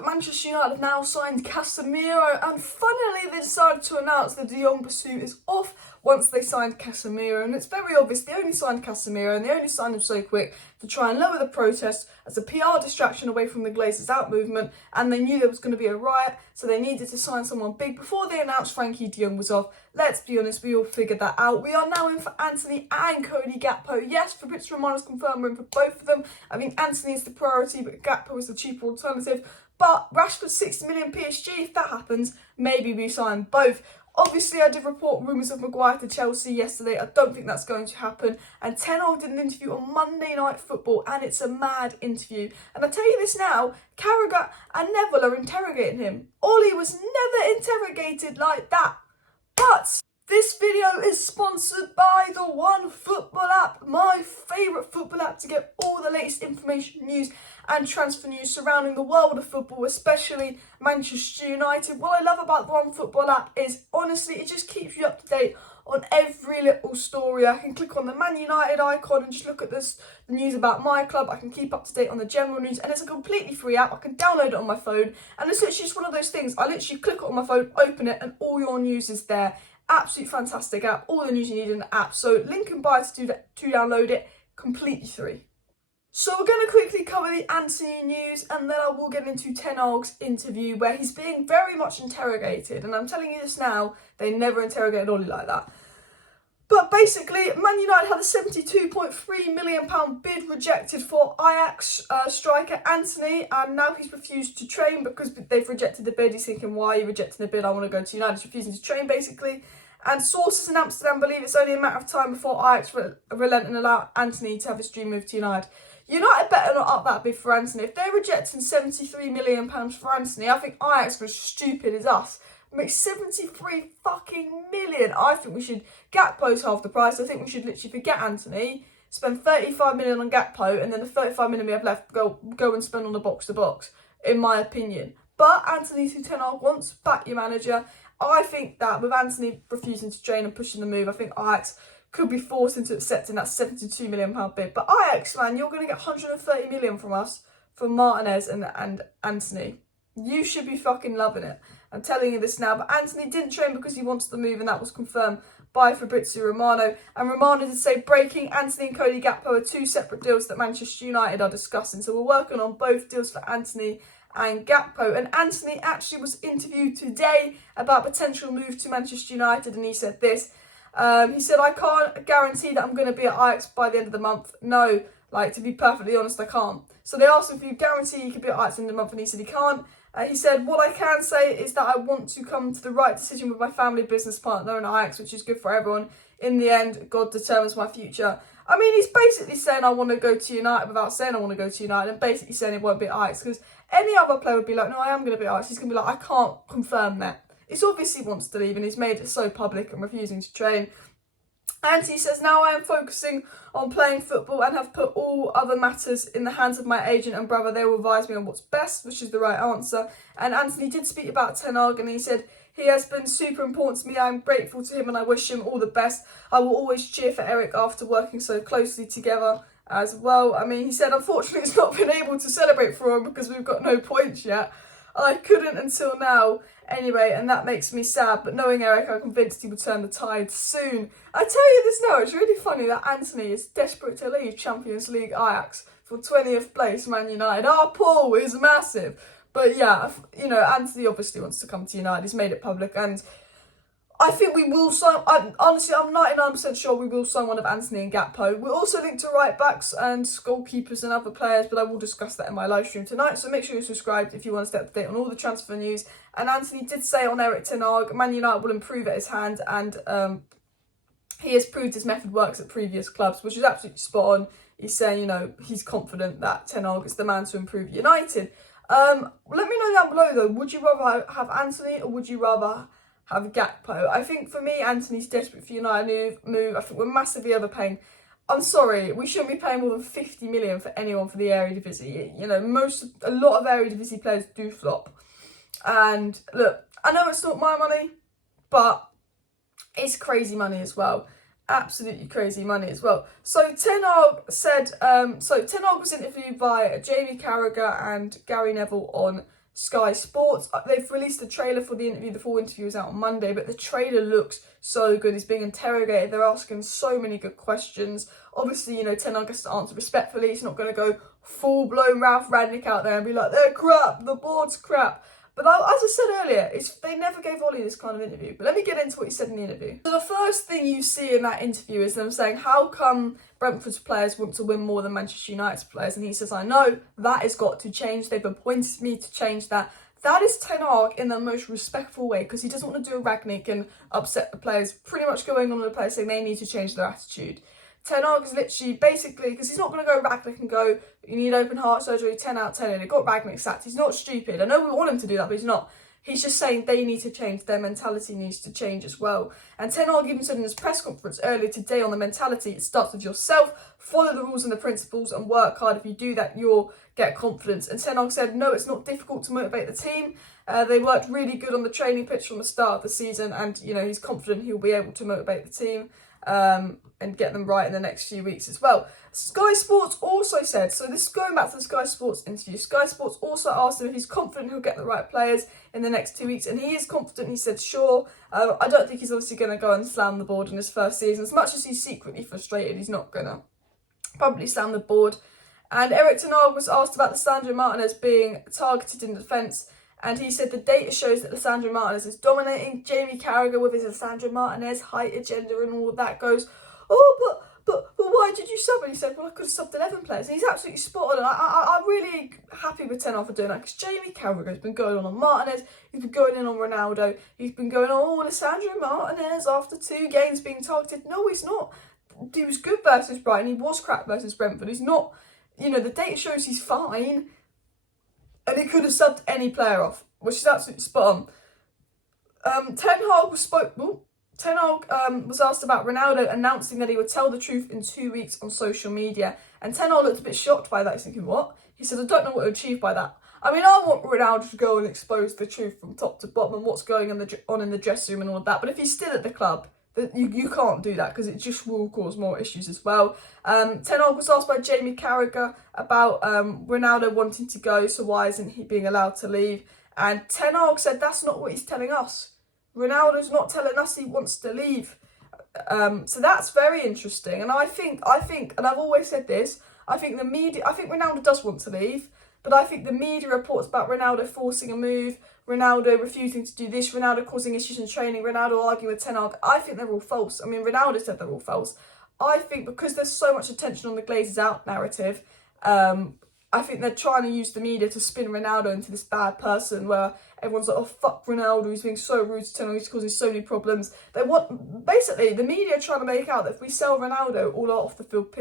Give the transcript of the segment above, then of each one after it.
Manchester United have now signed Casemiro, and funnily they decided to announce the De Jong pursuit is off once they signed Casemiro, and it's very obvious they only signed Casemiro and they only signed him so quick to try and lower the protest as a PR distraction away from the Glazers out movement, and they knew there was going to be a riot, so they needed to sign someone big before they announced Frankie De Jong was off. Let's be honest, we all figured that out. We are now in for Antony and Cody Gakpo. Yes, Fabrizio Romano's confirmed we're in for both of them. I mean, Antony is the priority, but Gakpo is the cheaper alternative. But Rashford 60 million PSG, if that happens, maybe we sign both. Obviously, I did report rumours of Maguire to Chelsea yesterday. I don't think that's going to happen. And Ten Hag did an interview on Monday Night Football, and it's a mad interview. And I tell you this now, Carragher and Neville are interrogating him. Ollie was never interrogated like that. But this video is sponsored by the One Football app, my favourite football app to get all the latest information, news and transfer news surrounding the world of football, especially Manchester United. What I love about the One Football app is, honestly, it just keeps you up to date on every little story. I can click on the Man United icon and just look at the news about my club. I can keep up to date on the general news, and it's a completely free app. I can download it on my phone, and it's literally just one of those things. I literally click it on my phone, open it, and all your news is there. Absolute fantastic app, all the news you need in the app. So link in bio to download it, completely free. So we're going to quickly cover the Antony news, and then I will get into Ten Hag's interview where he's being very much interrogated. And I'm telling you this now, they never interrogated Ollie like that. But basically, Man United had a £72.3 million bid rejected for Ajax striker Antony, and now he's refused to train because they've rejected the bid. He's thinking, why are you rejecting the bid? I want to go to United. He's refusing to train, basically. And sources in Amsterdam believe it's only a matter of time before Ajax relent and allow Antony to have his dream move to United. United better not up that bid for Antony. If they're rejecting £73 million for Antony, I think Ajax are as stupid as us. Make 73 fucking million. I think we should. Gakpo's half the price. I think we should literally forget Antony, spend 35 million on Gakpo, and then the 35 million we have left go and spend on the box to box, in my opinion. But Antony's who Ten Hag wants. Back your manager. I think that with Antony refusing to train and pushing the move, I think Ajax could be forced into accepting that £72 million bid. But Ajax, man, you're going to get 130 million from us for Martinez and Antony. You should be fucking loving it. I'm telling you this now. But Antony didn't train because he wants the move, and that was confirmed by Fabrizio Romano. And Romano did say breaking Antony and Cody Gakpo are two separate deals that Manchester United are discussing. So we're working on both deals for Antony and Gakpo. And Antony actually was interviewed today about potential move to Manchester United, and he said this. He said, I can't guarantee that I'm going to be at Ajax by the end of the month. No, like, to be perfectly honest, I can't. So they asked him if you guarantee you could be at Ajax in the month, and he said he can't. He said, what I can say is that I want to come to the right decision with my family business partner and Ajax, which is good for everyone. In the end, God determines my future. I mean, he's basically saying I want to go to United without saying I want to go to United, and basically saying it won't be at Ajax, because any other player would be like, no, I am going to be at Ajax. He's going to be like, I can't confirm that. It's obvious he wants to leave, and he's made it so public and refusing to train. And he says, now I am focusing on playing football and have put all other matters in the hands of my agent and brother. They will advise me on what's best, which is the right answer. And Antony did speak about Ten Hag, and he said, he has been super important to me. I'm grateful to him and I wish him all the best. I will always cheer for Erik after working so closely together as well. I mean, he said, unfortunately, it's not been able to celebrate for him because we've got no points yet. I couldn't until now. Anyway, and that makes me sad, but knowing Erik, I'm convinced he will turn the tide soon. I tell you this now, it's really funny that Antony is desperate to leave Champions League Ajax for 20th place Man United. Our pull is massive. But yeah, you know, Antony obviously wants to come to United. He's made it public, and I think we will sign. Honestly, I'm 99% sure we will sign one of Antony and Gakpo. We're also linked to right backs and goalkeepers and other players, but I will discuss that in my live stream tonight. So make sure you're subscribed if you want to stay up to date on all the transfer news. And Antony did say on Erik Ten Hag, Man United will improve at his hand, and he has proved his method works at previous clubs, which is absolutely spot on. He's saying, you know, he's confident that Ten Hag is the man to improve United. Let me know down below though, would you rather have Antony or would you rather have Gakpo? I think for me, Antony's desperate for United move. I think we're massively overpaying. I'm sorry, we shouldn't be paying more than 50 million for anyone for the Eredivisie. You know, a lot of Eredivisie players do flop. And look, I know it's not my money, but it's crazy money as well. Absolutely crazy money as well. So Ten Hag said, Ten Hag was interviewed by Jamie Carragher and Gary Neville on Sky Sports. They've released a trailer for the interview. The full interview was out on Monday, but the trailer looks so good. He's being interrogated. They're asking so many good questions. Obviously, you know, Ten Hag has to answer respectfully. He's not going to go full-blown Ralph Rangnick out there and be like, they're crap, the board's crap. But as I said earlier, they never gave Ollie this kind of interview. But let me get into what he said in the interview. So the first thing you see in that interview is them saying, how come Brentford's players want to win more than Manchester United's players? And he says, I know, that has got to change. They've appointed me to change that. That is Ten Hag in the most respectful way, because he doesn't want to do a Rangnick and upset the players, pretty much going on with the players saying they need to change their attitude. Ten Hag is literally, basically, because he's not going to go Rangnick and go, you need open heart surgery, 10 out of 10, and he got Rangnick sacked. He's not stupid. I know we want him to do that, but he's not. He's just saying they need to change. Their mentality needs to change as well. And Ten Hag even said in his press conference earlier today on the mentality, it starts with yourself, follow the rules and the principles, and work hard. If you do that, you'll get confidence. And Ten Hag said, no, it's not difficult to motivate the team. They worked really good on the training pitch from the start of the season, and, you know, he's confident he'll be able to motivate the team. And get them right in the next few weeks as well. Sky Sports also said, so this is going back to the Sky Sports interview, Sky Sports also asked him if he's confident he'll get the right players in the next 2 weeks, and he is confident. He said, sure. I don't think he's obviously going to go and slam the board in his first season. As much as he's secretly frustrated, he's not going to probably slam the board. And Erik Ten Hag was asked about Lisandro Martinez being targeted in defence, and he said the data shows that Lisandro Martinez is dominating. Jamie Carragher with his Lisandro Martinez height agenda and all of that goes, oh, but why did you sub? And he said, well, I could have subbed 11 players. And he's absolutely spot on. I'm really happy with Ten Hag for doing that, because Jamie Carragher has been going on Martinez, he's been going in on Ronaldo, he's been going on, oh, Lisandro Martinez after 2 games being targeted. No, he's not. He was good versus Brighton, he was crap versus Brentford. He's not, you know, the data shows he's fine. And he could have subbed any player off, which is absolutely spot on. Ten Hag was asked about Ronaldo announcing that he would tell the truth in 2 weeks on social media. And Ten Hag looked a bit shocked by that. He's thinking, what? He said, I don't know what to achieve by that. I mean, I want Ronaldo to go and expose the truth from top to bottom and what's going on in the dressing room and all of that. But if he's still at the club, you can't do that, because it just will cause more issues as well. Ten Hag was asked by Jamie Carragher about Ronaldo wanting to go, so why isn't he being allowed to leave? And Ten Hag said that's not what he's telling us. Ronaldo's not telling us he wants to leave. So that's very interesting. And I think, and I've always said this, I think Ronaldo does want to leave, but I think the media reports about Ronaldo forcing a move, Ronaldo refusing to do this, Ronaldo causing issues in training, Ronaldo arguing with Ten Hag, I think they're all false. I mean, Ronaldo said they're all false. I think because there's so much attention on the Glazers out narrative, I think they're trying to use the media to spin Ronaldo into this bad person where everyone's like, oh, fuck Ronaldo, he's being so rude to Ten Hag, he's causing so many problems. Basically, the media are trying to make out that if we sell Ronaldo, all our off-the-field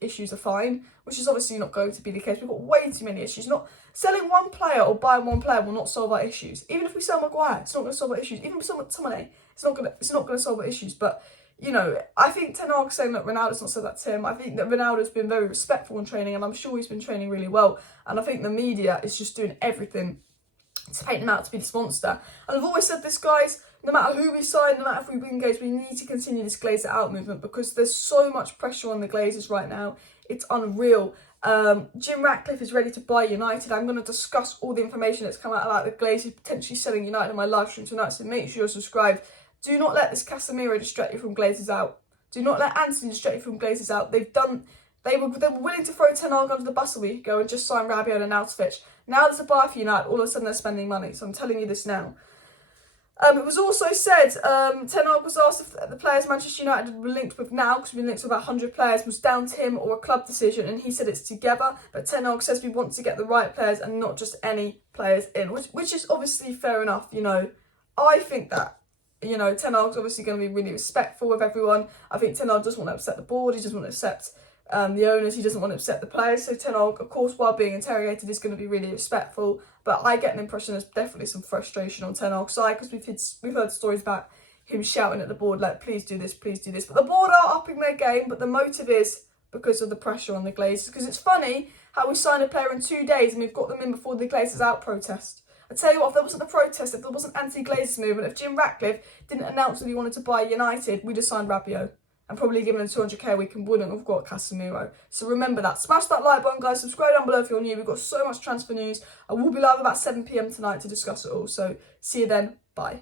issues are fine, which is obviously not going to be the case. We've got way too many issues. Not selling one player or buying one player will not solve our issues. Even if we sell Maguire, it's not going to solve our issues. Even if we sell Tomane, it's not going to solve our issues. But, you know, I think Ten Hag saying that Ronaldo's not said that to him. I think that Ronaldo's been very respectful in training, and I'm sure he's been training really well. And I think the media is just doing everything to paint him out to be this monster. And I've always said this, guys, no matter who we sign, no matter if we win games, we need to continue this Glazer out movement, because there's so much pressure on the Glazers right now. It's unreal. Jim Ratcliffe is ready to buy United. I'm going to discuss all the information that's come out about the Glazers potentially selling United in my live stream tonight, so make sure you're subscribed. Do not let this Casemiro distract you from Glazers out. Do not let Antony distract you from Glazers out. They were willing to throw Ten Hag under the bus a week ago and just sign Rabiot and Arnautovic. Now there's a buy for United, all of a sudden they're spending money. So I'm telling you this now. It was also said, Ten Hag was asked if the players Manchester United were linked with now, because we've been linked to about 100 players, was down to him or a club decision, and he said it's together. But Ten Hag says we want to get the right players and not just any players in, which is obviously fair enough. You know, I think that, you know, Ten Hag's obviously going to be really respectful with everyone. I think Ten Hag doesn't want to upset the board, he doesn't want to upset the owners, he doesn't want to upset the players. So Ten Hag, of course, while being interrogated, is going to be really respectful. But I get an impression there's definitely some frustration on Ten Hag's side, because we've heard stories about him shouting at the board like, please do this, please do this. But the board are upping their game, but the motive is because of the pressure on the Glazers. Because it's funny how we sign a player in 2 days and we've got them in before the Glazers out protest. I tell you what, if there wasn't a protest, if there wasn't anti-Glazers movement, if Jim Ratcliffe didn't announce that he wanted to buy United, we'd have signed Rabiot. and probably given him 200k a week and wouldn't have got Casemiro. So remember that. Smash that like button, guys. Subscribe down below if you're new. We've got so much transfer news. I will be live about 7 p.m. tonight to discuss it all. So see you then. Bye.